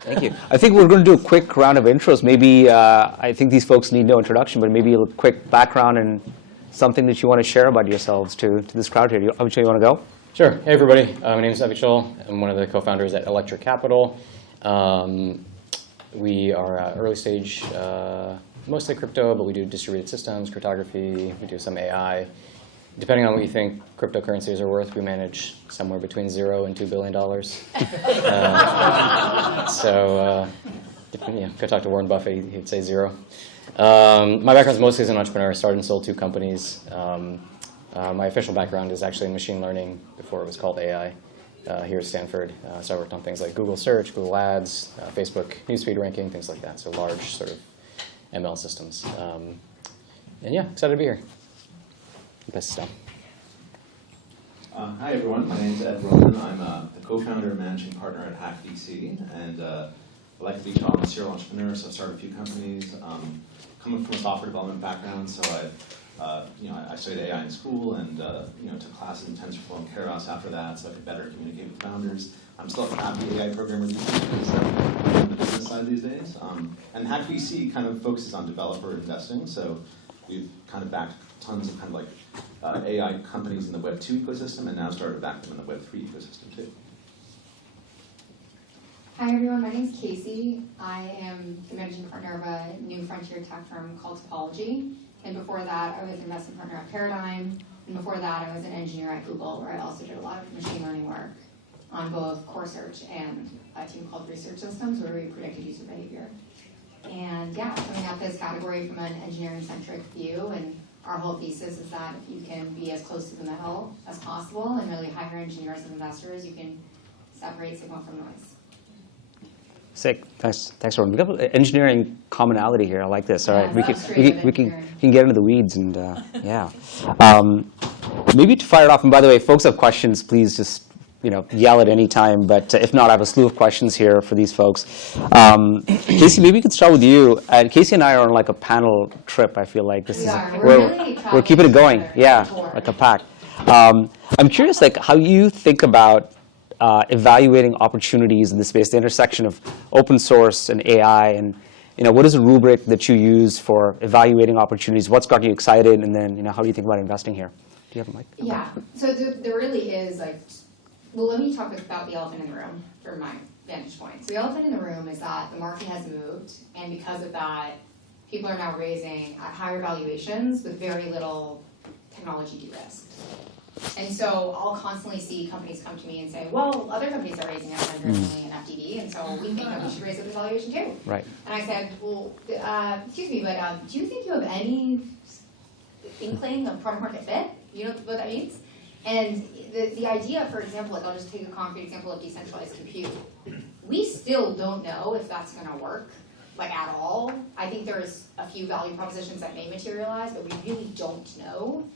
Thank you. I think we're going to do a quick round of intros. Maybe I think these folks need no introduction, but maybe a quick background and something that you want to share about yourselves to this crowd here. Avichal, you want to go? Sure. Hey, everybody. My name is Avichal. I'm one of the co-founders at Electric Capital. We are early stage, mostly crypto, but we do distributed systems, cryptography. We do some AI. Depending on what you think cryptocurrencies are worth, we manage somewhere between $0 and $2 billion. Go talk to Warren Buffett, he'd say 0. My background is mostly as an entrepreneur. I started and sold 2 companies. My official background is actually in machine learning before it was called AI here at Stanford. So I worked on things like Google Search, Google Ads, Facebook newsfeed ranking, things like that. So large sort of ML systems. And yeah, excited to be here. Best stuff. Hi, everyone. My name is Ed Roman. I'm the co-founder and managing partner at hack.vc. And like Avichal, I'm a serial entrepreneur, so I've started a few companies. Coming from a software development background, so I studied AI in school and took classes in TensorFlow and Keras after that, so I could better communicate with founders. I'm still a happy AI programmer these days, on the business side these days. And hack.vc kind of focuses on developer investing, so we've kind of backed tons of kind of like AI companies in the Web2 ecosystem, and now started to back them in the Web3 ecosystem too. Hi everyone, my name is Casey. I am the managing partner of a new frontier tech firm called Topology. And before that, I was an investment partner at Paradigm. And before that, I was an engineer at Google, where I also did a lot of machine learning work on both core search and a team called Research Systems, where we predicted user behavior. And yeah, coming at this category from an engineering-centric view, and our whole thesis is that if you can be as close to the metal as possible and really hire engineers and investors, you can separate signal from noise. Sick. Thanks, Roman. We got engineering commonality here. I like this. All right, Yeah, we can get into the weeds and yeah. Maybe to fire it off. And by the way, if folks have questions, please just yell at any time. But if not, I have a slew of questions here for these folks. Casey, maybe we could start with you. Casey and I are on like a panel trip. I feel like we're keeping it going. Yeah, like a pack. I'm curious, like how you think about evaluating opportunities in the space, the intersection of open source and AI, and what is a rubric that you use for evaluating opportunities? What's got you excited, and then how do you think about investing here? Do you have a mic? Yeah. So there really is well, let me talk about the elephant in the room from my vantage point. So the elephant in the room is that the market has moved, and because of that, people are now raising at higher valuations with very little technology de-risk. And so I'll constantly see companies come to me and say, well, other companies are raising at 100 million FDD, and so we think that we should raise at this valuation too. Right. And I said, well, excuse me, but do you think you have any inkling of product market fit? You know what that means? And the idea, for example, I'll just take a concrete example of decentralized compute. We still don't know if that's going to work, at all. I think there's a few value propositions that may materialize, but we really don't know.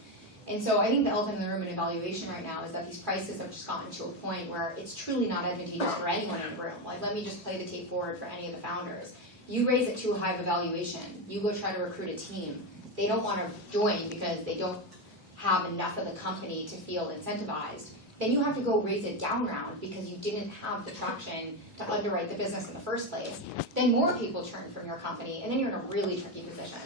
And so I think the elephant in the room in evaluation right now is that these prices have just gotten to a point where it's truly not advantageous for anyone in the room. Let me just play the tape forward for any of the founders. You raise it too high of a valuation. You go try to recruit a team. They don't want to join because they don't have enough of the company to feel incentivized. Then you have to go raise it down round because you didn't have the traction to underwrite the business in the first place. Then more people turn from your company, and then you're in a really tricky position.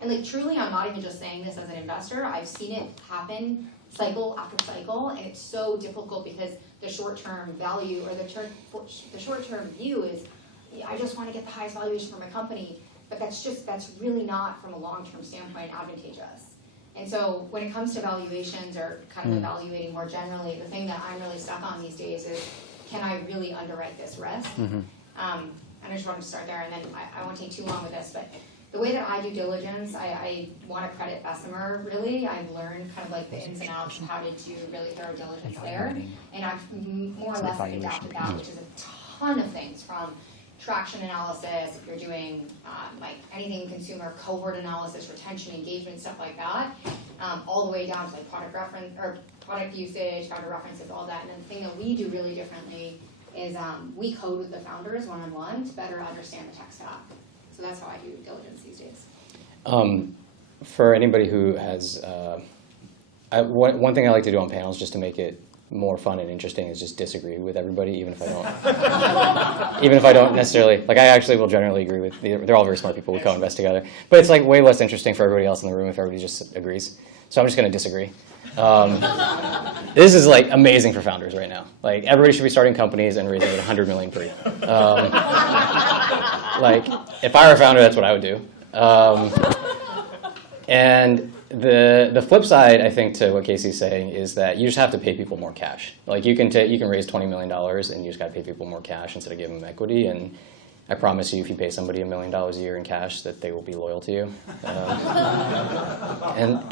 And truly, I'm not even just saying this as an investor. I've seen it happen cycle after cycle, and it's so difficult because the short-term value or the short-term view is, I just want to get the highest valuation for my company, but that's really not, from a long-term standpoint, advantageous. And so when it comes to valuations or kind of evaluating more generally, the thing that I'm really stuck on these days is, can I really underwrite this risk? And I just wanted to start there, and then I won't take too long with this, but the way that I do diligence, I want to credit Bessemer, really. I've learned kind of the ins and outs of how to do really thorough diligence there. And I've more or less adapted that, which is a ton of things, from traction analysis, if you're doing anything consumer, cohort analysis, retention, engagement, stuff like that, all the way down to product reference or product usage, founder references, all that. And then the thing that we do really differently is we code with the founders one-on-one to better understand the tech stack. So that's how I do diligence these days. For anybody who has, one thing I like to do on panels, just to make it more fun and interesting is just disagree with everybody, even if I don't, even if I don't necessarily, like I actually will generally agree with, they're all very smart people, we co-invest together. But it's like way less interesting for everybody else in the room if everybody just agrees. So I'm just going to disagree. This is like amazing for founders right now. Like everybody should be starting companies and raising $100 million per year. Like if I were a founder, that's what I would do. And the flip side, I think, to what Casey's saying is that you just have to pay people more cash. Like you can raise $20 million and you just got to pay people more cash instead of giving them equity. And I promise you, if you pay somebody $1 million a year in cash, that they will be loyal to you.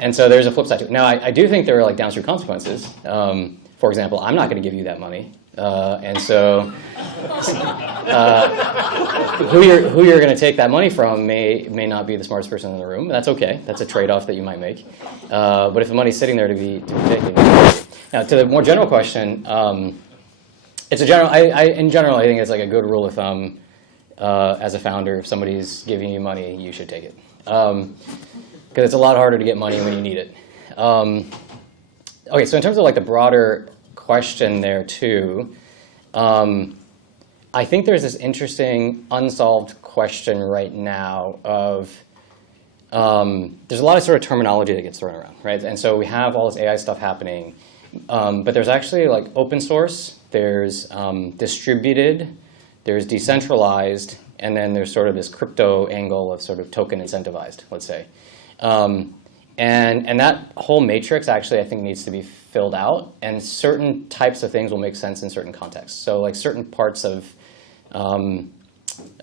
And so there's a flip side to it. Now, I do think there are like downstream consequences. For example, I'm not going to give you that money. And so who you're going to take that money from may not be the smartest person in the room. That's okay. That's a trade-off that you might make. But if the money's sitting there to be taken. Now, to the more general question, it's a general. In general, I think it's like a good rule of thumb as a founder. If somebody's giving you money, you should take it, because it's a lot harder to get money when you need it. Okay, so in terms of like the broader question there too, I think there's this interesting unsolved question right now of there's a lot of sort of terminology that gets thrown around, right? And so we have all this AI stuff happening, but there's actually like open source, there's distributed, there's decentralized, and then there's sort of this crypto angle of sort of token incentivized, let's say. And that whole matrix actually, I think, needs to be filled out, and certain types of things will make sense in certain contexts. So like certain parts of like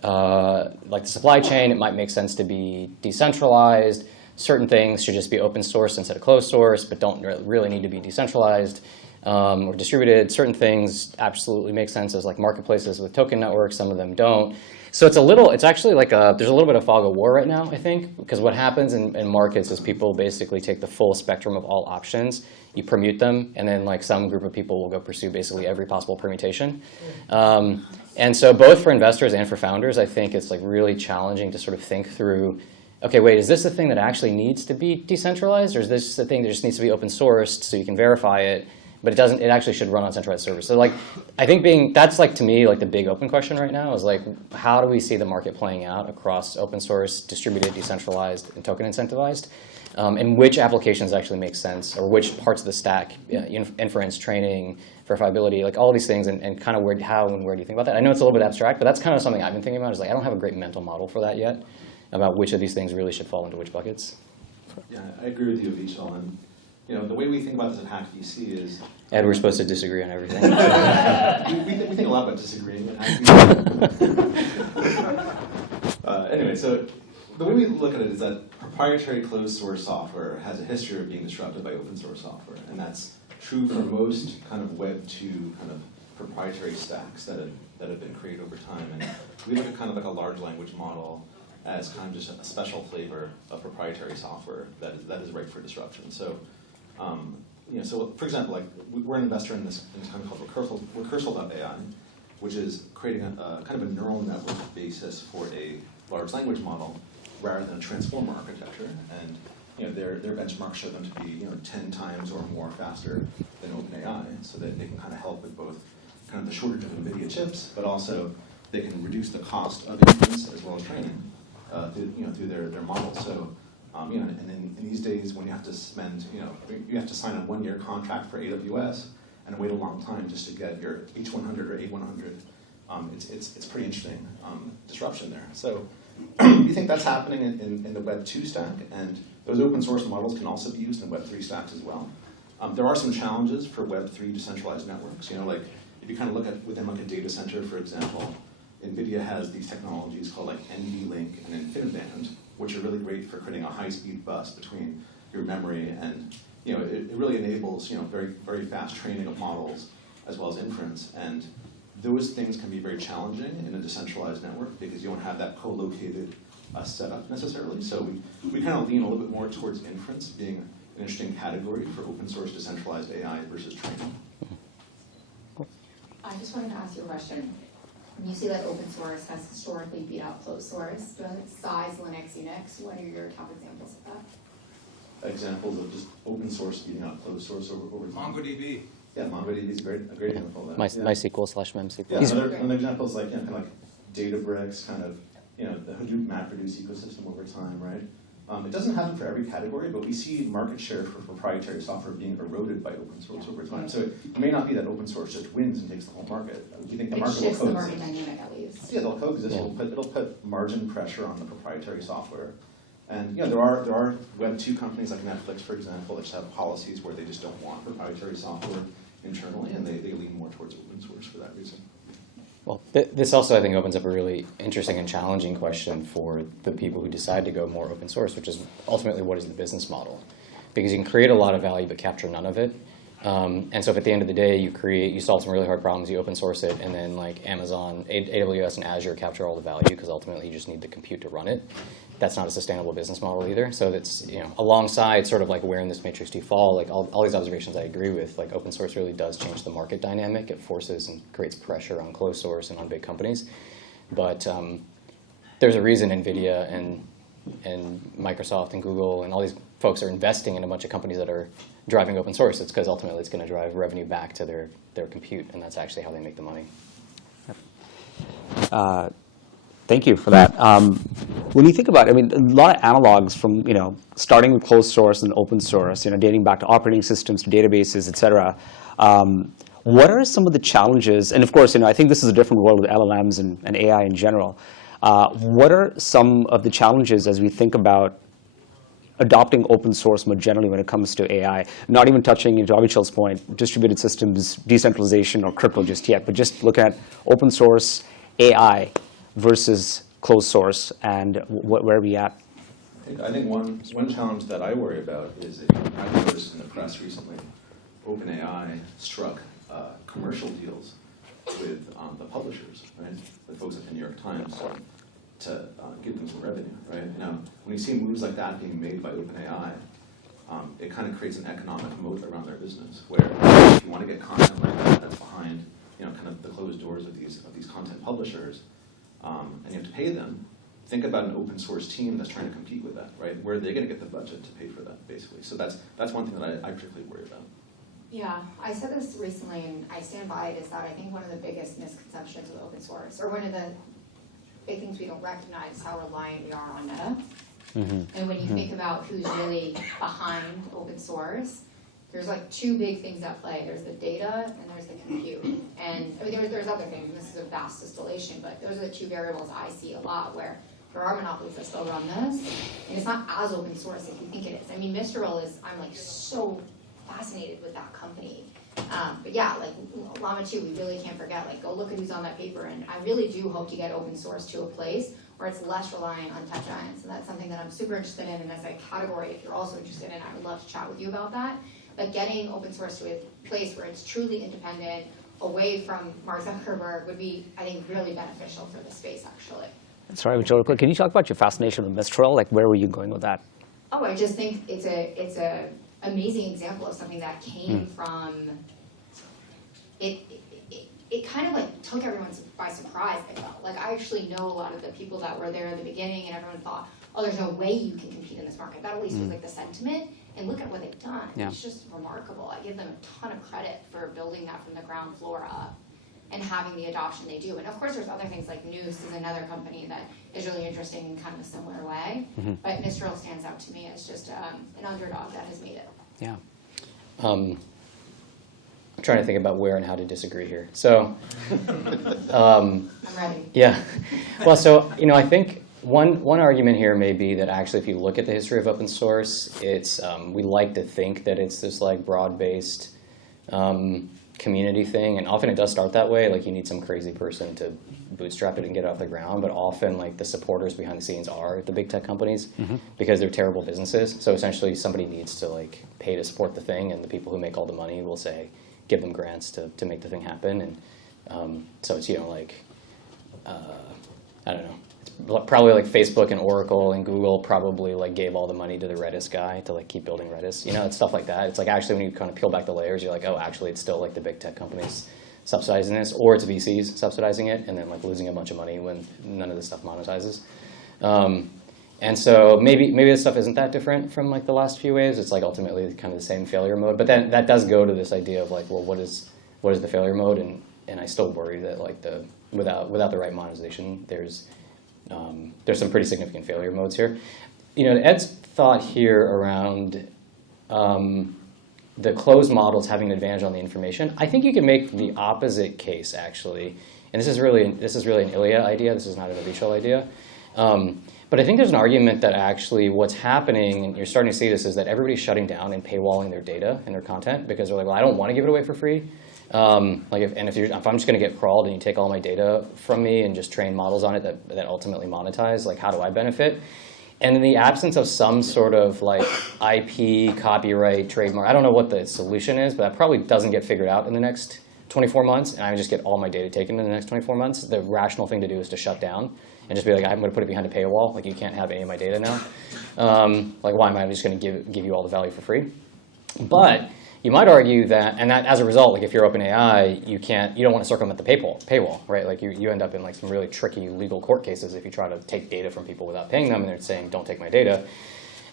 the supply chain, it might make sense to be decentralized. Certain things should just be open source instead of closed source, but don't really need to be decentralized or distributed. Certain things absolutely make sense as like marketplaces with token networks. Some of them don't. So it's actually like there's a little bit of fog of war right now, I think, because what happens in markets is people basically take the full spectrum of all options, you permute them, and then like some group of people will go pursue basically every possible permutation. And so both for investors and for founders, I think it's like really challenging to sort of think through, okay, wait, is this the thing that actually needs to be decentralized, or is this the thing that just needs to be open sourced so you can verify it? But it doesn't. It actually should run on centralized servers. So like, I think that's like to me like the big open question right now is like, how do we see the market playing out across open source, distributed, decentralized, and token incentivized, and which applications actually make sense, or which parts of the stack, inference, training, verifiability, like all these things, and kind of how and where do you think about that? I know it's a little bit abstract, but that's kind of something I've been thinking about. Is like I don't have a great mental model for that yet, about which of these things really should fall into which buckets. Yeah, I agree with you, Avichal. And the way we think about this at hack.vc is Ed, we're supposed to disagree on everything. we think a lot about disagreeing at hack.vc. Anyway, so the way we look at it is that proprietary closed source software has a history of being disrupted by open source software, and that's true for most kind of Web 2 kind of proprietary stacks that have been created over time. And we look at kind of like a large language model as kind of just a special flavor of proprietary software that is ripe for disruption. So, so for example, like we're an investor in this company called Recursal.ai, which is creating a kind of a neural network basis for a large language model rather than a transformer architecture. And their benchmarks show them to be 10 times or more faster than OpenAI, so that they can kind of help with both kind of the shortage of NVIDIA chips, but also they can reduce the cost of inference as well as training through their models. So and in these days when you have to spend you have to sign a 1-year contract for AWS and wait a long time just to get your H100 or A100, it's pretty interesting disruption there. So we think that's happening in the Web 2 stack, and those open source models can also be used in Web 3 stacks as well. There are some challenges for Web 3 decentralized networks. Like if you kind of look at within like a data center, for example, NVIDIA has these technologies called like NVLink and InfiniBand, which are really great for creating a high-speed bus between your memory and, it really enables, very, very fast training of models as well as inference. And those things can be very challenging in a decentralized network because you don't have that co-located setup necessarily. So we kind of lean a little bit more towards inference being an interesting category for open source decentralized AI versus training. I just wanted to ask you a question. When you say that open source has historically beat out closed source, size Linux, Unix, what are your top examples of that? Examples of just open source beating out closed source over time. MongoDB. Yeah, MongoDB is a great example of that. MySQL/MemSQL. Yeah, another example is like, kind of like Databricks, kind of, the Hadoop MapReduce ecosystem over time, right? It doesn't happen for every category, but we see market share for proprietary software being eroded by open source over time. So it may not be that open source just wins and takes the whole market. We think the market will shifts the coexist. market dynamic at least. Yeah, they'll coexist. Yeah. It'll put margin pressure on the proprietary software. And there are Web2 companies like Netflix, for example, that just have policies where they just don't want proprietary software internally, and they lean more towards open source for that reason. Well, this also, I think, opens up a really interesting and challenging question for the people who decide to go more open source, which is ultimately what is the business model? Because you can create a lot of value but capture none of it. And so if at the end of the day you solve some really hard problems, you open source it, and then like Amazon, AWS, and Azure capture all the value because ultimately you just need the compute to run it. That's not a sustainable business model either. So that's, alongside sort of like where in this matrix do you fall, like all these observations I agree with, like open source really does change the market dynamic. It forces and creates pressure on closed source and on big companies. But there's a reason NVIDIA and Microsoft and Google and all these folks are investing in a bunch of companies that are driving open source. It's because ultimately it's going to drive revenue back to their compute, and that's actually how they make the money. Thank you for that. When you think about it, I mean, a lot of analogs from, starting with closed source and open source, dating back to operating systems, to databases, et cetera. What are some of the challenges? And of course, I think this is a different world with LLMs and AI in general. What are some of the challenges as we think about adopting open source more generally when it comes to AI? Not even touching, to Avichal's point, distributed systems, decentralization, or crypto just yet, but just look at open source AI versus closed source, and where are we at? I think one challenge that I worry about is, if you have noticed in the press recently, OpenAI struck commercial deals with the publishers, right? The folks at the New York Times to give them some revenue, right? When you see moves like that being made by OpenAI, it kind of creates an economic moat around their business, where if you want to get content like that's behind, kind of the closed doors of these content publishers, and you have to pay them. Think about an open source team that's trying to compete with that, right? Where are they going to get the budget to pay for that, basically? So that's one thing that I particularly worry about. Yeah, I said this recently, and I stand by it, is that I think one of the biggest misconceptions with open source, or one of the big things we don't recognize, is how reliant we are on Meta. Mm-hmm. And when you think about who's really behind open source, there's like two big things at play. There's the data and there's the compute. And I mean, there's other things, and this is a vast distillation, but those are the two variables I see a lot where there are monopolies that still run this, and it's not as open source as you think it is. I mean, Mistral is, I'm like so fascinated with that company. But yeah, like Llama 2, we really can't forget, like go look at who's on that paper, and I really do hope to get open source to a place where it's less reliant on tech giants, and that's something that I'm super interested in, and as a category, if you're also interested in, I would love to chat with you about that. But getting open source to a place where it's truly independent, away from Mark Zuckerberg, would be, I think, really beneficial for the space, actually. Sorry, Joe, quick, can you talk about your fascination with Mistral? Like, where were you going with that? Oh, I just think it's a amazing example of something that came from, it kind of like took everyone by surprise, I felt. Like, I actually know a lot of the people that were there at the beginning, and everyone thought, oh, there's no way you can compete in this market. That at least was like the sentiment. And look at what they've done. Yeah. It's just remarkable. I give them a ton of credit for building that from the ground floor up and having the adoption they do. And of course, there's other things like Noose is another company that is really interesting in kind of a similar way. Mm-hmm. But Mistral stands out to me as just an underdog that has made it. Yeah. I'm trying to think about where and how to disagree here. So, I'm ready. Yeah. Well, so, I think one argument here may be that actually, if you look at the history of open source, it's we like to think that it's this like broad-based community thing, and often it does start that way. Like you need some crazy person to bootstrap it and get it off the ground, but often like the supporters behind the scenes are the big tech companies because they're terrible businesses. So essentially, somebody needs to like pay to support the thing, and the people who make all the money will say give them grants to make the thing happen. And so it's I don't know. Probably like Facebook and Oracle and Google probably like gave all the money to the Redis guy to like keep building Redis. It's stuff like that. It's like actually when you kind of peel back the layers, you're like, oh, actually it's still like the big tech companies subsidizing this, or it's VCs subsidizing it and then like losing a bunch of money when none of this stuff monetizes. And so maybe this stuff isn't that different from like the last few waves. It's like ultimately kind of the same failure mode. But then that does go to this idea of like, well, what is the failure mode? And I still worry that like without the right monetization, there's some pretty significant failure modes here. Ed's thought here around the closed models having an advantage on the information. I think you can make the opposite case actually, and this is really an Ilya idea. This is not an Avichal idea. But I think there's an argument that actually what's happening, and you're starting to see this, is that everybody's shutting down and paywalling their data and their content because they're like, well, I don't want to give it away for free. If I'm just going to get crawled and you take all my data from me and just train models on it that ultimately monetize, like how do I benefit? And in the absence of some sort of like IP, copyright, trademark, I don't know what the solution is, but that probably doesn't get figured out in the next 24 months, and I just get all my data taken in the next 24 months. The rational thing to do is to shut down and just be like, I'm going to put it behind a paywall. Like, you can't have any of my data now. Like, why am I just going to give you all the value for free? But you might argue that, and that as a result, like if you're OpenAI, you don't want to circumvent the paywall, right? Like you end up in like some really tricky legal court cases if you try to take data from people without paying them, and they're saying, don't take my data.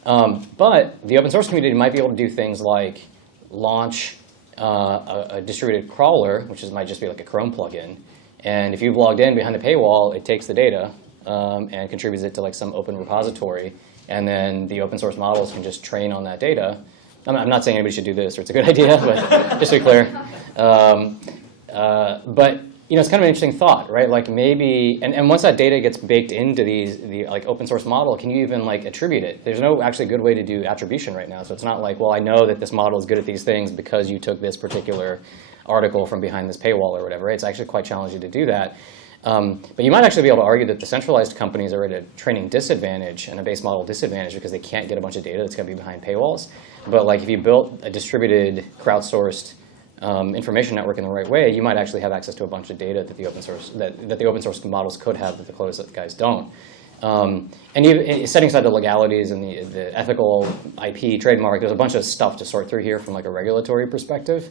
But the open source community might be able to do things like launch a distributed crawler, which might just be like a Chrome plugin. And if you've logged in behind the paywall, it takes the data and contributes it to like some open repository. And then the open source models can just train on that data. I'm not saying anybody should do this or it's a good idea, but just to be clear. But it's kind of an interesting thought, right? Like maybe, and once that data gets baked into the like open source model, can you even like attribute it? There's no actually good way to do attribution right now. So it's not like, well, I know that this model is good at these things because you took this particular article from behind this paywall or whatever. It's actually quite challenging to do that. But you might actually be able to argue that the centralized companies are at a training disadvantage and a base model disadvantage because they can't get a bunch of data that's going to be behind paywalls. But like if you built a distributed, crowdsourced information network in the right way, you might actually have access to a bunch of data that the open source models could have that the closed guys don't. And even setting aside the legalities and the ethical IP trademark, there's a bunch of stuff to sort through here from like a regulatory perspective.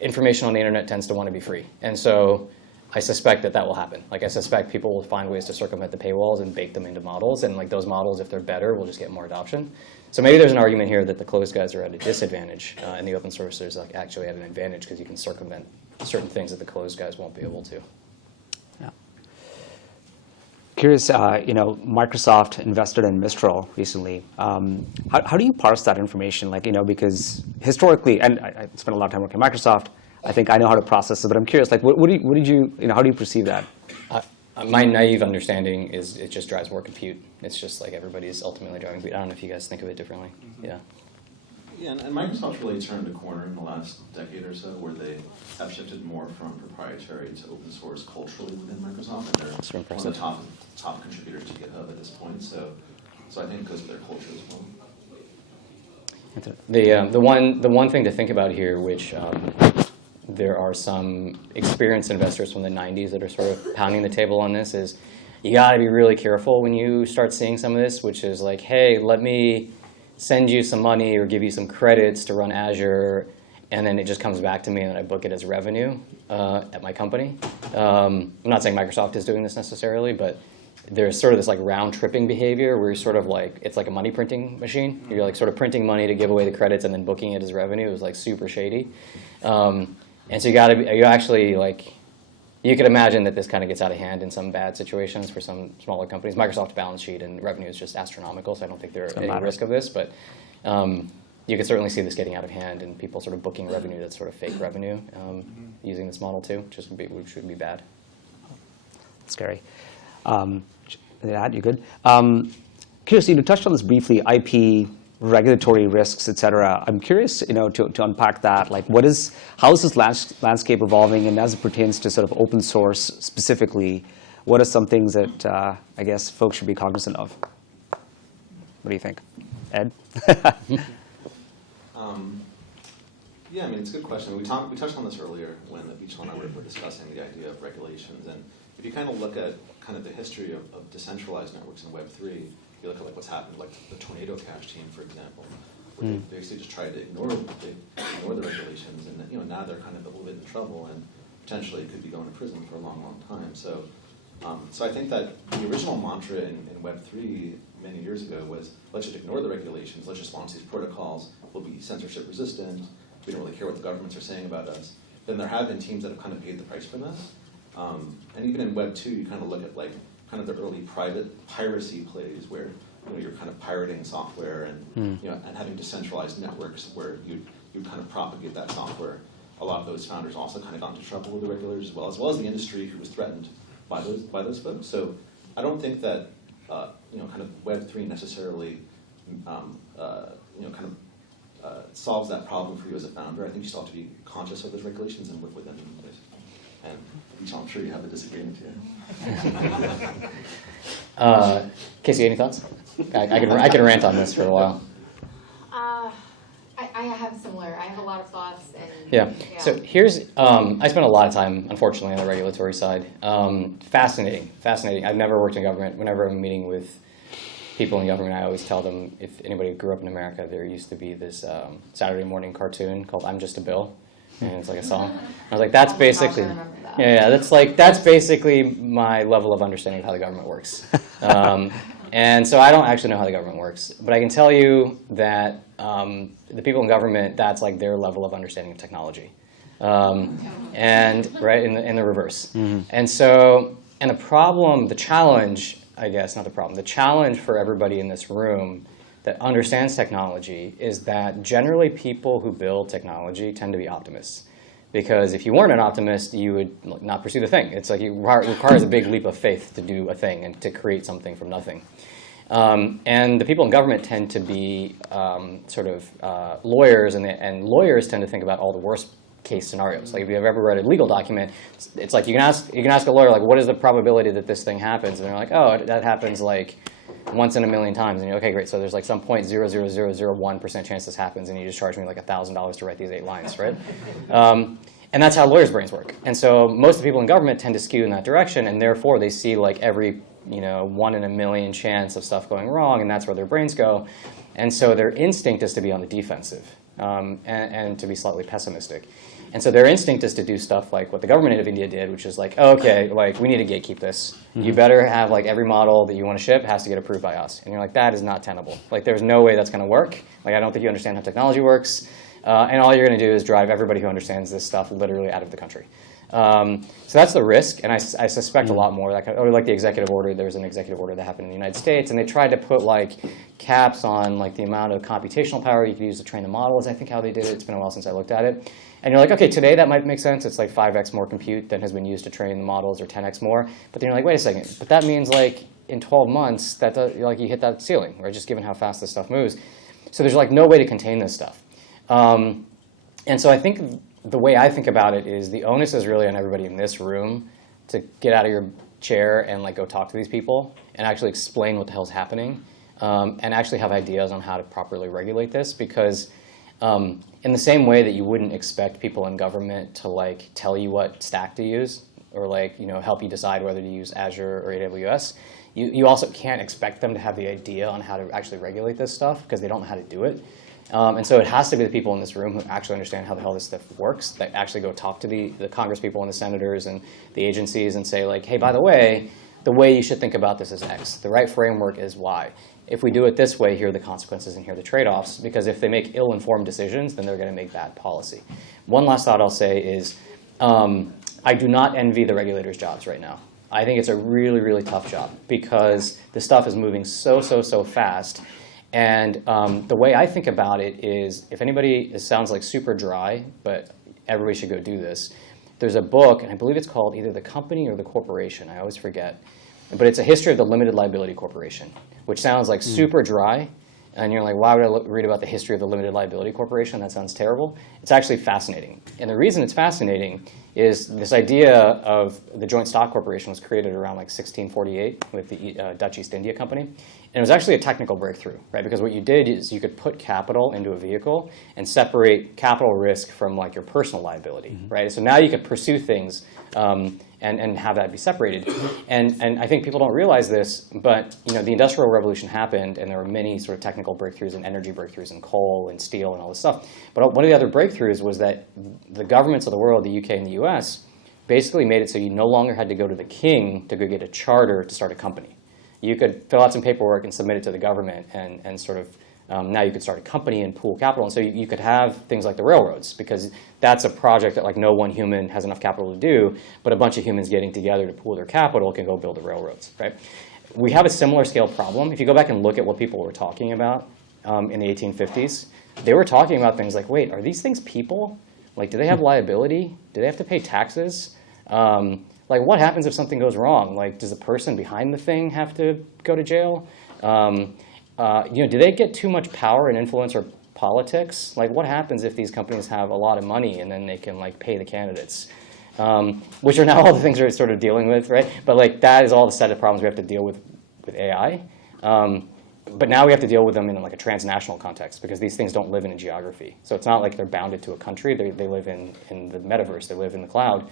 Information on the internet tends to want to be free, and so I suspect that will happen. Like I suspect people will find ways to circumvent the paywalls and bake them into models, and like those models, if they're better, will just get more adoption. So maybe there's an argument here that the closed guys are at a disadvantage, and the open sourcers like actually have an advantage because you can circumvent certain things that the closed guys won't be able to. Yeah. Curious, Microsoft invested in Mistral recently. How do you parse that information? Like, because historically, and I spent a lot of time working at Microsoft, I think I know how to process it, but I'm curious, like, what did you how do you perceive that? My naive understanding is it just drives more compute. It's just like everybody's ultimately driving compute. I don't know if you guys think of it differently. Yeah. Yeah, and Microsoft's really turned a corner in the last decade or so where they have shifted more from proprietary to open source culturally within Microsoft, and they're one of the top contributors to GitHub at this point. So I think it goes with their culture as well. The one thing to think about here, which there are some experienced investors from the 90s that are sort of pounding the table on this, is you got to be really careful when you start seeing some of this, which is like, hey, let me send you some money or give you some credits to run Azure, and then it just comes back to me and I book it as revenue at my company. I'm not saying Microsoft is doing this necessarily, but there's sort of this like round-tripping behavior where you're sort of like, it's like a money printing machine. You're like sort of printing money to give away the credits and then booking it as revenue. It was like super shady. And so you could imagine that this kind of gets out of hand in some bad situations for some smaller companies. Microsoft's balance sheet and revenue is just astronomical, so I don't think they're at any risk of this. But you could certainly see this getting out of hand and people sort of booking revenue that's sort of fake revenue using this model too, which would be bad. Scary. Yeah, you good? Curious, you touched on this briefly, IP, regulatory risks, et cetera. I'm curious, to unpack that. Like, how is this landscape evolving, and as it pertains to sort of open source specifically, what are some things that I guess folks should be cognizant of? What do you think, Ed? Yeah, I mean, it's a good question. We touched on this earlier when Avichal and I were discussing the idea of regulations, and if you kind of look at kind of the history of decentralized networks in Web3, you look at like what's happened, like the Tornado Cash team, for example, where they basically just tried to ignore the regulations, and now they're kind of a little bit in trouble and potentially could be going to prison for a long, long time. So So I think that the original mantra in Web3 many years ago was, let's just ignore the regulations, let's just launch these protocols, we'll be censorship resistant, we don't really care what the governments are saying about us. Then there have been teams that have kind of paid the price for this. And even in Web2, you kind of look at like kind of the early private piracy plays where you're kind of pirating software and and having decentralized networks where you kind of propagate that software. A lot of those founders also kind of got into trouble with the regulators as well as the industry who was threatened by those folks. So I don't think that kind of Web3 necessarily solves that problem for you as a founder. I think you still have to be conscious of those regulations and work within them. And Avichal, I'm sure you have a disagreement here. Casey, any thoughts? I can rant on this for a while. I have similar. I have a lot of thoughts. And Yeah. So here's, I spent a lot of time, unfortunately, on the regulatory side. Fascinating. I've never worked in government. Whenever I'm meeting with people in government, I always tell them, if anybody grew up in America, there used to be this Saturday morning cartoon called "I'm Just a Bill," and it's like a song. I was like, that's basically, I remember that. that's basically my level of understanding of how the government works. And so I don't actually know how the government works, but I can tell you that the people in government, that's like their level of understanding of technology, and right in the reverse. And so, and the challenge, I guess, not the problem, the challenge for everybody in this room that understands technology is that generally people who build technology tend to be optimists. Because if you weren't an optimist, you would not pursue the thing. It's like it requires a big leap of faith to do a thing and to create something from nothing. And the people in government tend to be lawyers, and lawyers tend to think about all the worst case scenarios. Like if you've ever read a legal document, it's like you can ask a lawyer, like, what is the probability that this thing happens? And they're like, oh, that happens like once in a million times. And you're okay, great. So there's like some 0.00001% chance this happens, and you just charge me like $1,000 to write these 8 lines, right? And that's how lawyers' brains work. And so most of the people in government tend to skew in that direction, and therefore they see like every 1 in a million chance of stuff going wrong, and that's where their brains go. And so their instinct is to be on the defensive and to be slightly pessimistic. And so their instinct is to do stuff like what the government of India did, which is like, oh, okay, like we need to gatekeep this. You better have like every model that you want to ship has to get approved by us. And you're like, that is not tenable. Like there's no way that's going to work. Like I don't think you understand how technology works. And all you're going to do is drive everybody who understands this stuff literally out of the country. So that's the risk, and I suspect a lot more. Like the executive order, there was an executive order that happened in the United States, and they tried to put like caps on like the amount of computational power you could use to train the models. I think how they did it. It's been a while since I looked at it. And you're like, okay, today that might make sense. It's like 5x more compute than has been used to train the models, or 10x more. But then you're like, wait a second. But that means like in 12 months, like you hit that ceiling, right? Just given how fast this stuff moves. So there's like no way to contain this stuff. And so I think the way I think about it is the onus is really on everybody in this room to get out of your chair and like go talk to these people and actually explain what the hell's happening, and actually have ideas on how to properly regulate this. Because in the same way that you wouldn't expect people in government to like tell you what stack to use or like help you decide whether to use Azure or AWS, you also can't expect them to have the idea on how to actually regulate this stuff because they don't know how to do it. And so it has to be the people in this room who actually understand how the hell this stuff works, that actually go talk to the Congress people and the senators and the agencies and say like, hey, by the way you should think about this is X. The right framework is Y. If we do it this way, here are the consequences and here are the trade-offs, because if they make ill-informed decisions, then they're going to make bad policy. One last thought I'll say is I do not envy the regulators' jobs right now. I think it's a really, really tough job because the stuff is moving so fast. And the way I think about it is, if anybody, it sounds like super dry, but everybody should go do this. There's a book, and I believe it's called either The Company or The Corporation. I always forget. But it's a history of the Limited Liability Corporation, which sounds like super dry. And you're like, why would I read about the history of the Limited Liability Corporation? That sounds terrible. It's actually fascinating. And the reason it's fascinating is this idea of the joint stock corporation was created around like 1648 with the Dutch East India Company. And it was actually a technical breakthrough, right? Because what you did is you could put capital into a vehicle and separate capital risk from like your personal liability, right? So now you could pursue things and have that be separated. And I think people don't realize this, but the Industrial Revolution happened, and there were many sort of technical breakthroughs and energy breakthroughs in coal and steel and all this stuff. But one of the other breakthroughs was that the governments of the world, the UK and the US, basically made it so you no longer had to go to the king to go get a charter to start a company. You could fill out some paperwork and submit it to the government, and sort of now you could start a company and pool capital. And so you could have things like the railroads, because that's a project that like no one human has enough capital to do, but a bunch of humans getting together to pool their capital can go build the railroads, right? We have a similar scale problem. If you go back and look at what people were talking about in the 1850s, they were talking about things like, wait, are these things people? Like, do they have liability? Do they have to pay taxes? Like, what happens if something goes wrong? Like, does the person behind the thing have to go to jail? Do they get too much power and influence or politics? Like, what happens if these companies have a lot of money and then they can like pay the candidates? Which are now all the things we're sort of dealing with, right? But like that is all the set of problems we have to deal with AI. But now we have to deal with them in like a transnational context, because these things don't live in a geography. So it's not like they're bounded to a country. They live in the metaverse. They live in the cloud.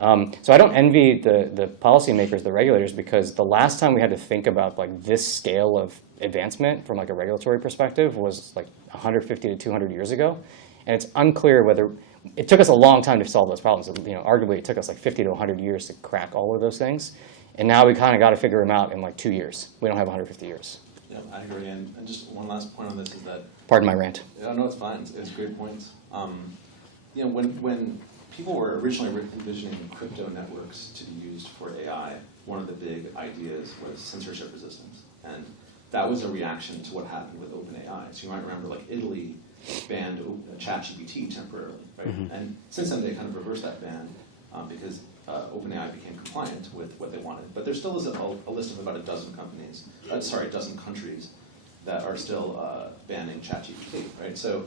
So I don't envy the policymakers, the regulators, because the last time we had to think about like this scale of advancement from like a regulatory perspective was like 150 to 200 years ago. And it's unclear whether, it took us a long time to solve those problems. Arguably it took us like 50 to 100 years to crack all of those things. And now we kind of got to figure them out in like 2 years. We don't have 150 years. Yeah, I agree. And just one last point on this is that. Pardon my rant. Yeah, no, it's fine. It's great points. When people were originally envisioning crypto networks to be used for AI, one of the big ideas was censorship resistance. And that was a reaction to what happened with OpenAI. So you might remember like Italy banned ChatGPT temporarily, right? Mm-hmm. And since then they kind of reversed that ban because OpenAI became compliant with what they wanted. But there still is a list of about a dozen countries that are still banning ChatGPT, right? So,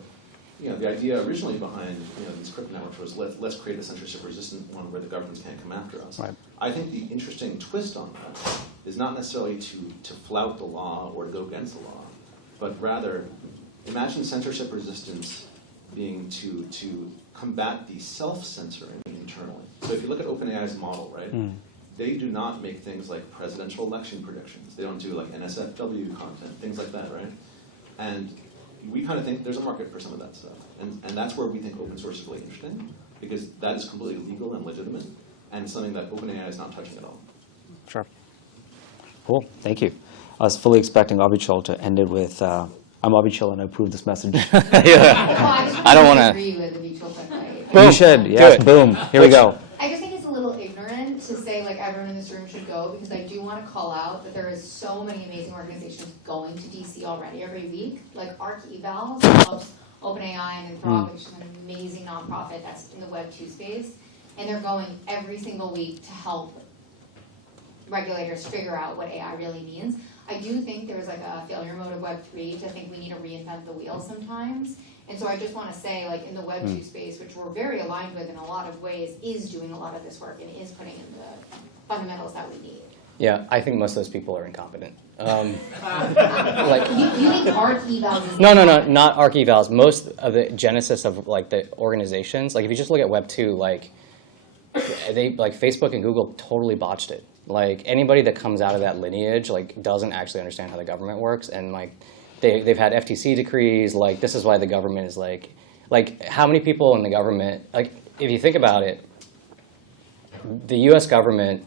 the idea originally behind these crypto networks was let's create a censorship-resistant one where the governments can't come after us. Right. I think the interesting twist on that is not necessarily to flout the law or to go against the law, but rather imagine censorship resistance being to combat the self-censoring internally. So if you look at OpenAI's model, right, they do not make things like presidential election predictions. They don't do like NSFW content, things like that, right? And we kind of think there's a market for some of that stuff. And that's where we think open source is really interesting, because that is completely legal and legitimate, and something that OpenAI is not touching at all. Sure. Cool. Thank you. I was fully expecting Avichal to end it with, I'm Avichal and I approve this message. I don't wanna- agree with Avichal, but You should. Yes. Boom. Here we go. I just think it's a little ignorant to say like everyone in this room should go, because I do want to call out that there is so many amazing organizations going to DC already every week. Like Arc Evals helps OpenAI and Anthropic, which is an amazing nonprofit that's in the Web2 space, and they're going every single week to help regulators figure out what AI really means. I do think there's like a failure mode of Web3 to think we need to reinvent the wheel sometimes. And so I just want to say, like in the Web2 space, which we're very aligned with in a lot of ways, is doing a lot of this work and is putting in the fundamentals that we need. Yeah, I think most of those people are incompetent. Like you think Arc Evals is No, not Arc Evals. Most of the genesis of like the organizations, like if you just look at Web2, like Facebook and Google totally botched it. Like anybody that comes out of that lineage like doesn't actually understand how the government works, and like they've had FTC decrees. Like this is why the government is like how many people in the government, like if you think about it, the U.S. government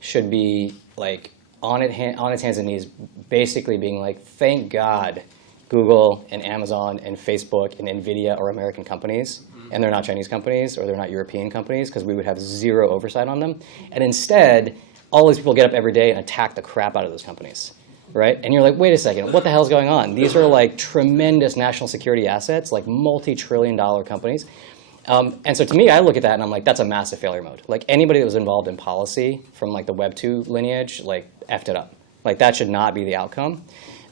should be like on its hands and knees, basically being like, thank God Google and Amazon and Facebook and NVIDIA are American companies, and they're not Chinese companies or they're not European companies, because we would have zero oversight on them. And instead, all these people get up every day and attack the crap out of those companies, right? And you're like, wait a second, what the hell's going on? These are like tremendous national security assets, like multi-trillion-dollar companies. And so to me, I look at that and I'm like, that's a massive failure mode. Like anybody that was involved in policy from like the Web2 lineage, like effed it up. Like that should not be the outcome.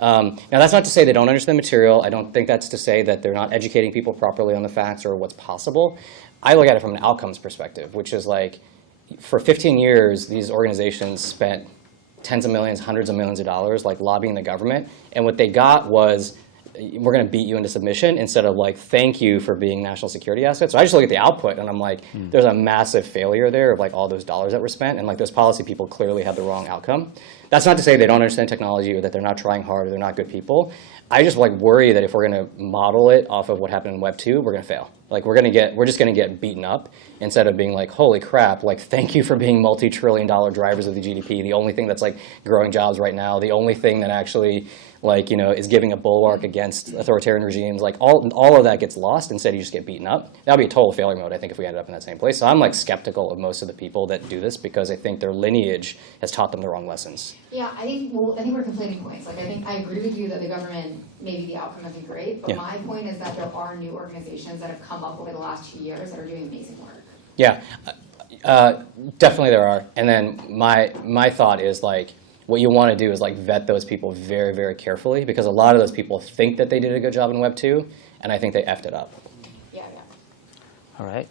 Now that's not to say they don't understand the material. I don't think that's to say that they're not educating people properly on the facts or what's possible. I look at it from an outcomes perspective, which is like, for 15 years, these organizations spent tens of millions, hundreds of millions of dollars like lobbying the government. And what they got was, we're going to beat you into submission, instead of like, thank you for being national security assets. So I just look at the output and I'm like, there's a massive failure there of like all those dollars that were spent, and like those policy people clearly had the wrong outcome. That's not to say they don't understand technology or that they're not trying hard or they're not good people. I just like worry that if we're going to model it off of what happened in Web 2, we're going to fail. Like we're just gonna get beaten up instead of being like, holy crap, like thank you for being multi-trillion-dollar drivers of the GDP. The only thing that's like growing jobs right now, the only thing that actually like is giving a bulwark against authoritarian regimes, like all of that gets lost. Instead, you just get beaten up. That would be a total failure mode, I think, if we ended up in that same place. So I'm like skeptical of most of the people that do this because I think their lineage has taught them the wrong lessons. Yeah, I think we're conflating points. Like I agree with you that the government, maybe the outcome isn't great, but my point is that there are new organizations that have come up over the last 2 years that are doing amazing work. Yeah, definitely there are. And then my thought is like, what you want to do is like vet those people very, very carefully because a lot of those people think that they did a good job in Web 2, and I think they effed it up. Yeah. All right.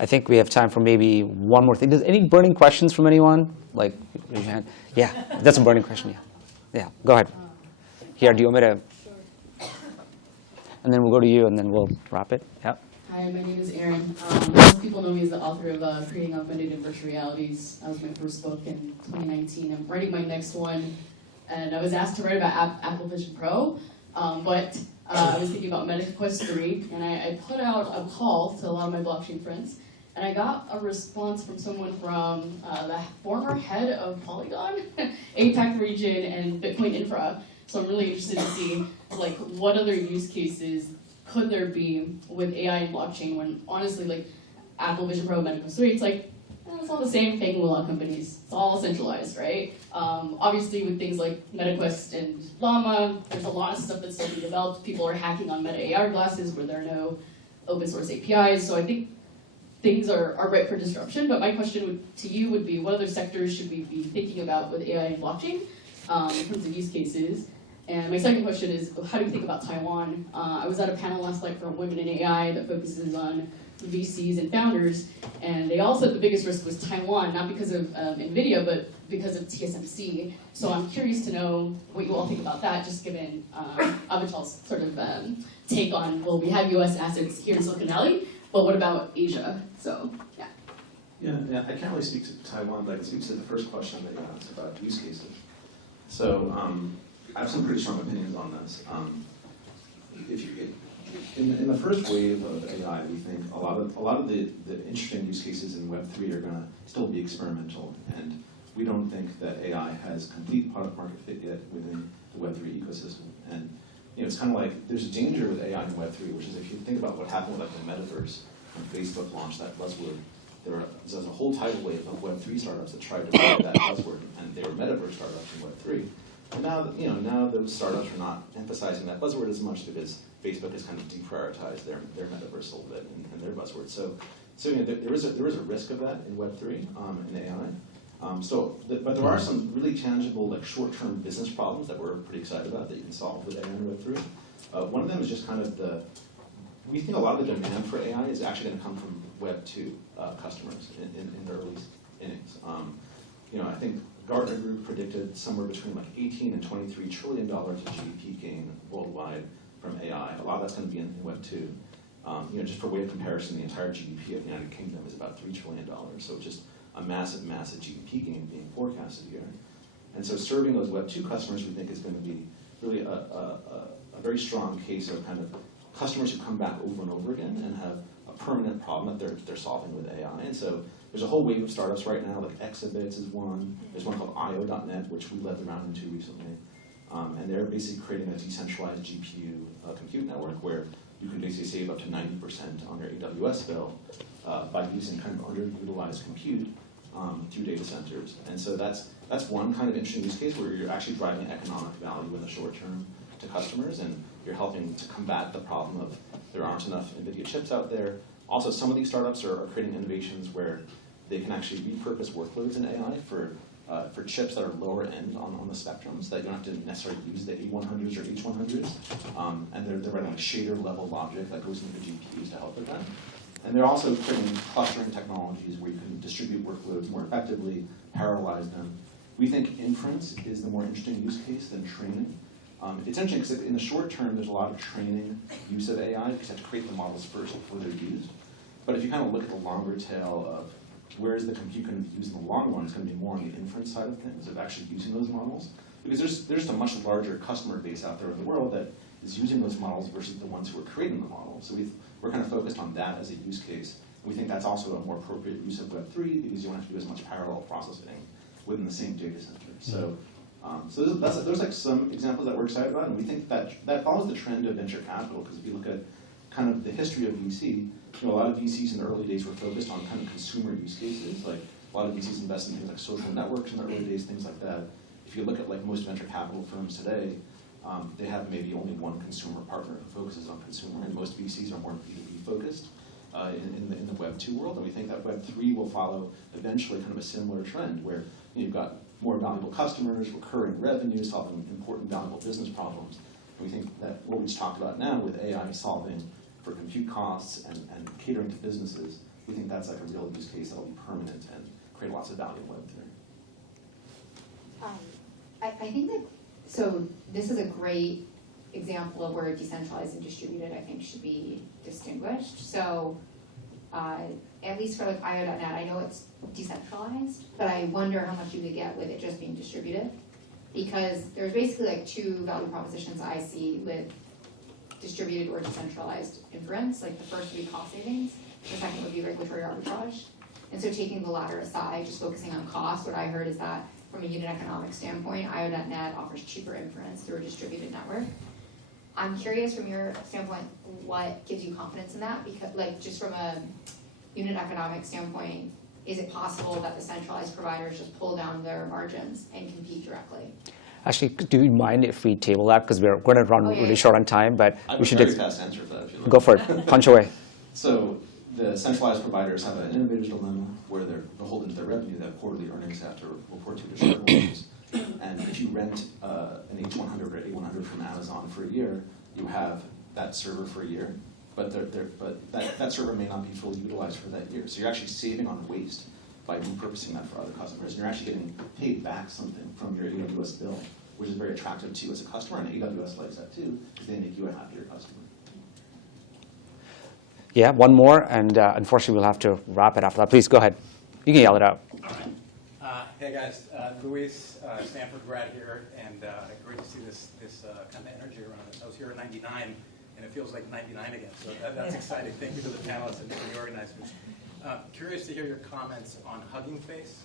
I think we have time for maybe one more thing. Does any burning questions from anyone? Like, raise your hand. Yeah, that's a burning question. Yeah, go ahead. Here, do you want me to? And then we'll go to you, and then we'll wrap it. Yeah. Hi, my name is Aaron. Most people know me as the author of Creating Augmented and Virtual Realities. That was my first book in 2019. I'm writing my next one, and I was asked to write about Apple Vision Pro, but I was thinking about Meta Quest 3, and I put out a call to a lot of my blockchain friends, and I got a response from someone from the former head of Polygon, APAC region, and Bitcoin Infra. So I'm really interested to see like what other use cases could there be with AI and blockchain when honestly like Apple Vision Pro, Meta Quest 3, it's like it's all the same thing with a lot of companies. It's all centralized, right? Obviously with things like MetaQuest and Llama, there's a lot of stuff that's still being developed. People are hacking on Meta AR glasses where there are no open source APIs. So I think things are ripe for disruption. But my question to you would be, what other sectors should we be thinking about with AI and blockchain in terms of use cases? And my second question is, how do you think about Taiwan? I was at a panel last night for Women in AI that focuses on VCs and founders, and they all said the biggest risk was Taiwan, not because of NVIDIA, but because of TSMC. So I'm curious to know what you all think about that, just given Avichal's sort of take on, well, we have US assets here in Silicon Valley, but what about Asia? So, yeah. Yeah, I can't really speak to Taiwan, but I can speak to the first question that you asked about use cases. So I have some pretty strong opinions on this. In the first wave of AI, we think a lot of the interesting use cases in Web3 are going to still be experimental, and we don't think that AI has complete product market fit yet within the Web3 ecosystem. And it's kind of like there's a danger with AI in Web3, which is if you think about what happened with like the metaverse when Facebook launched that buzzword, there was a whole tidal wave of Web3 startups that tried to buy that buzzword, and they were metaverse startups in Web3. And now those startups are not emphasizing that buzzword as much because Facebook has kind of deprioritized their metaverse a little bit and their buzzword. So there is a risk of that in Web3 in AI. But there are some really tangible like short-term business problems that we're pretty excited about that you can solve with AI and Web3. One of them is just kind of we think a lot of the demand for AI is actually going to come from Web2 customers in the early innings. I think Gartner Group predicted somewhere between like 18 and 23 trillion dollars of GDP gain worldwide from AI. A lot of that's going to be in Web 2. Just for way of comparison, the entire GDP of the United Kingdom is about $3 trillion. So just a massive, massive GDP gain being forecasted here. And so serving those Web 2 customers, we think, is going to be really a very strong case of kind of customers who come back over and over again and have a permanent problem that they're solving with AI. And so there's a whole wave of startups right now, like Exabits is one. There's one called IO.net, which we led the round into recently. And they're basically creating a decentralized GPU compute network where you can basically save up to 90% on your AWS bill by using kind of underutilized compute through data centers. And so that's one kind of interesting use case where you're actually driving economic value in the short term to customers, and you're helping to combat the problem of there aren't enough NVIDIA chips out there. Also, some of these startups are creating innovations where they can actually repurpose workloads in AI for chips that are lower end on the spectrum, so that you don't have to necessarily use the A100s or H100s. And they're writing like shader level logic that goes into GPUs to help with that. And they're also creating clustering technologies where you can distribute workloads more effectively, parallelize them. We think inference is the more interesting use case than training. It's interesting because in the short term, there's a lot of training use of AI because you have to create the models first before they're used. But if you kind of look at the longer tail of where is the compute going to be used in the long run, it's going to be more on the inference side of things, of actually using those models. Because there's a much larger customer base out there in the world that is using those models versus the ones who are creating the models. So we're we're kind of focused on that as a use case. We think that's also a more appropriate use of Web3 because you don't have to do as much parallel processing within the same data center. So, there's like some examples that we're excited about, and we think that follows the trend of venture capital, because if you look at kind of the history of VC, a lot of VCs in the early days were focused on kind of consumer use cases. Like a lot of VCs invest in things like social networks in the early days, things like that. If you look at like most venture capital firms today, they have maybe only one consumer partner who focuses on consumer, and most VCs are more B2B focused in the Web2 world. And we think that Web3 will follow eventually kind of a similar trend where you've got more valuable customers, recurring revenue, solving important valuable business problems. And we think that what we just talked about now with AI solving for compute costs and catering to businesses, we think that's like a real use case that will be permanent and create lots of value in Web3. I think that, so this is a great example of where decentralized and distributed, I think, should be distinguished. So at least for like IO.net, I know it's decentralized, but I wonder how much you could get with it just being distributed. Because there's basically like two value propositions I see with distributed or decentralized inference. Like the first would be cost savings, the second would be regulatory arbitrage. And so taking the latter aside, just focusing on cost, what I heard is that from a unit economics standpoint, IO.net offers cheaper inference through a distributed network. I'm curious from your standpoint, what gives you confidence in that? Because like just from a unit economics standpoint, is it possible that the centralized providers just pull down their margins and compete directly? Actually, do you mind if we table that? Because we're going to run really short on time, but I have we should a very fast answer for that if you like. go for it. Punch away. So the centralized providers have an innovator's dilemma where they're beholden to their revenue. They have quarterly earnings they have to report to their shareholders. And if you rent an H100 or A100 from Amazon for a year, you have that server for a year, but that server may not be fully utilized for that year. So you're actually saving on waste by repurposing that for other customers. And you're actually getting paid back something from your AWS bill, which is very attractive to you as a customer, and AWS likes that too, because they make you a happier customer. Yeah, one more, and unfortunately we'll have to wrap it after that. Please go ahead. You can yell it out. Hey guys, Luis, Stanford grad here, and great to see this kind of energy around it. I was here in '99, and it feels like '99 again, so that's exciting. Thank you to the panelists and to the organizers. Curious to hear your comments on Hugging Face.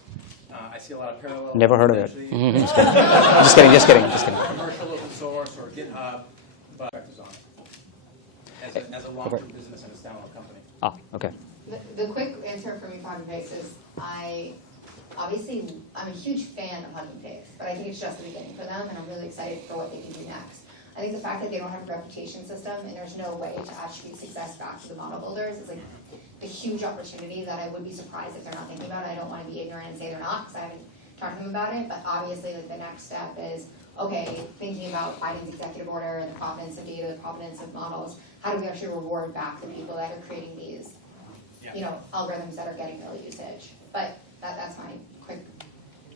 I see a lot of parallels. Never heard of it. Just kidding. Commercial, open source, or GitHub, but is on it as a long-term business and a standalone company. Ah, okay. The quick answer for me for Hugging Face is I'm a huge fan of Hugging Face, but I think it's just the beginning for them, and I'm really excited for what they can do next. I think the fact that they don't have a reputation system and there's no way to attribute success back to the model builders is like a huge opportunity that I would be surprised if they're not thinking about it. I don't want to be ignorant and say they're not, because I haven't talked to them about it, but obviously like the next step is, okay, thinking about Biden's executive order and the provenance of data, the provenance of models, how do we actually reward back the people that are creating these algorithms that are getting real usage? But that's my quick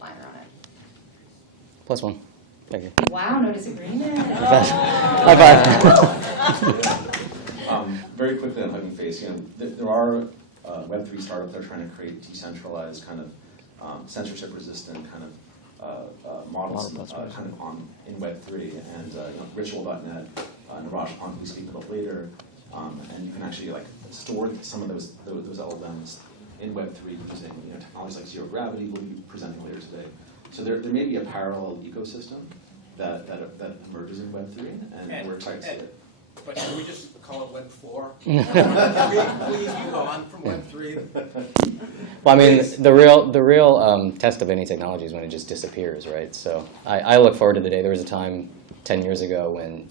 liner on it. Plus one. Thank you. Wow, no disagreement. High five. Very quickly on Hugging Face, there are Web3 startups that are trying to create decentralized kind of censorship-resistant kind of models kind of in Web3, and Ritual.net, Niraj Pant, we speak about later, and you can actually like store some of those LLMs in Web3 using technologies like zero gravity we'll be presenting later today. So there may be a parallel ecosystem that emerges in Web3, and we're excited to see it. But should we just call it Web 4? Can we move on from Web 3? Well, I mean, the real test of any technology is when it just disappears, right? So I look forward to the day. There was a time 10 years ago when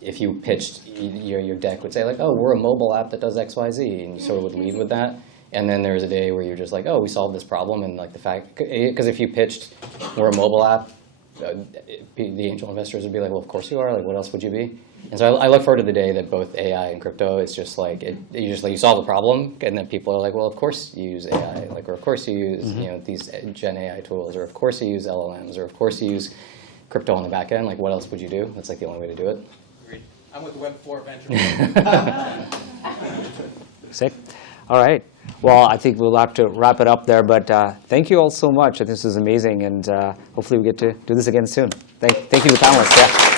if you pitched, your deck would say like, oh, we're a mobile app that does X, Y, Z, and you sort of would lead with that. And then there's a day where you're just like, oh, we solved this problem, and like the fact, because if you pitched, we're a mobile app, the angel investors would be like, well, of course you are. Like, what else would you be? And so I look forward to the day that both AI and crypto, it's just like you solve the problem, and then people are like, well, of course you use AI, like, or of course you use these Gen AI tools, or of course you use LLMs, or of course you use crypto on the back end. Like, what else would you do? That's like the only way to do it. Agreed. I'm with Web 4 venture. Sick. All right. Well, I think we'll have to wrap it up there, but thank you all so much. This was amazing, and hopefully we get to do this again soon. Thank you to the panelists. Yeah.